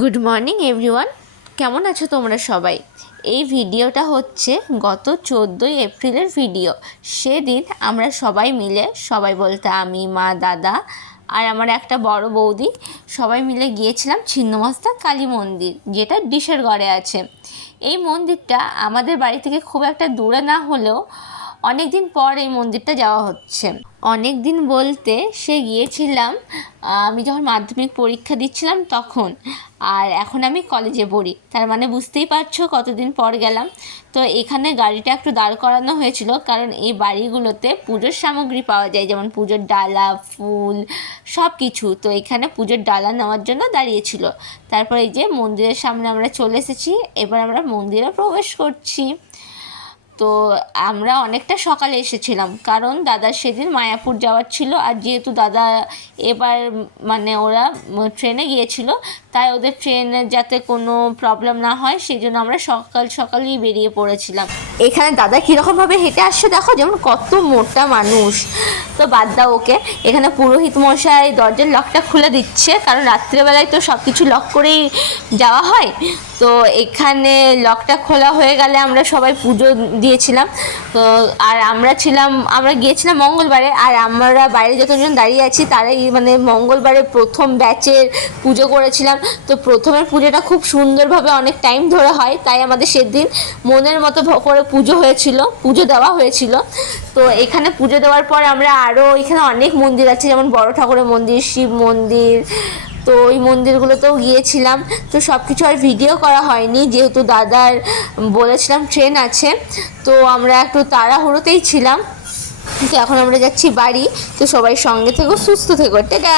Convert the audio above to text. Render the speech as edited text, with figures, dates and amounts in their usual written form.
Good morning everyone, কেমন আছো তোমরা সবাই? এই ভিডিওটা হচ্ছে গত 14ই এপ্রিলের ভিডিও। সেদিন আমরা সবাই মিলে, সবাই বলতে আমি, মা, দাদা আর আমার একটা বড় বৌদি সবাই মিলে গিয়েছিলাম ছিন্নমস্তা কালী মন্দির, যেটা ডিশেরগড়ে আছে। এই মন্দিরটা আমাদের বাড়ি থেকে খুব একটা দূরে না হলেও অনেক দিন পর এই মন্দিরটা যাওয়া হচ্ছে। অনেক দিন বলতে সে গিয়েছিলাম আমি যখন মাধ্যমিক পরীক্ষা দিচ্ছিলাম তখন, আর এখন আমি কলেজে পড়ি, তার মানে বুঝতেই পারছো কতদিন পর গেলাম। তো এখানে গাড়িটা একটু দাঁড় করানো হয়েছিল, কারণ এই বাড়িগুলোতে পুজোর সামগ্রী পাওয়া যায়, যেমন পুজোর ডালা, ফুল, সব কিছু। তো এখানে পুজোর ডালা নেওয়ার জন্য দাঁড়িয়েছিল। তারপর এই যে মন্দিরের সামনে আমরা চলে এসেছি, এবার আমরা মন্দিরে প্রবেশ করছি। তো আমরা অনেকটা সকালে এসেছিলাম, কারণ দাদার সেদিন মায়াপুর যাওয়ার ছিল, আর যেহেতু দাদা এবার মানে ওরা ট্রেনে গিয়েছিল, তাই ওদের ট্রেনের যাতে কোনো প্রবলেম না হয় সেই জন্য আমরা সকালই বেরিয়ে পড়েছিলাম। এখানে দাদা কীরকমভাবে হেঁটে আসছে দেখো, যেমন কত মোটা মানুষ। তো বাদ দাও ওকে, এখানে পুরোহিত মশাই দরজার লকটা খুলে দিচ্ছে, কারণ রাত্রেবেলায় তো সব কিছু লক করেই যাওয়া হয়। তো এখানে লকটা খোলা হয়ে গেলে আমরা সবাই পুজো দিয়েছিলাম। আর আমরা গিয়েছিলাম মঙ্গলবারে, আর আমরা বাইরে যতজন দাঁড়িয়ে আছি তারাই মানে মঙ্গলবারে প্রথম ব্যাচের পুজো করেছিলাম। তো প্রথমের পুজোটা খুব সুন্দরভাবে অনেক টাইম ধরে হয়, তাই আমাদের সেদিন মনের মতো করে পুজো দেওয়া হয়েছিল। তো এখানে পুজো দেওয়ার পর আমরা আরও এখানে অনেক মন্দির আছে, যেমন বড় ঠাকুরের মন্দির, শিব মন্দির, তো ওই মন্দিরগুলোতেও গিয়েছিলাম। তো সব কিছু আর ভিডিও করা হয়নি, যেহেতু দাদার বলেছিলাম ট্রেন আছে, তো আমরা একটু তাড়াহুড়োতেই ছিলাম। তো এখন আমরা যাচ্ছি বাড়ি। তো সবাই সঙ্গে থেকো, সুস্থ থেকো, টাটা।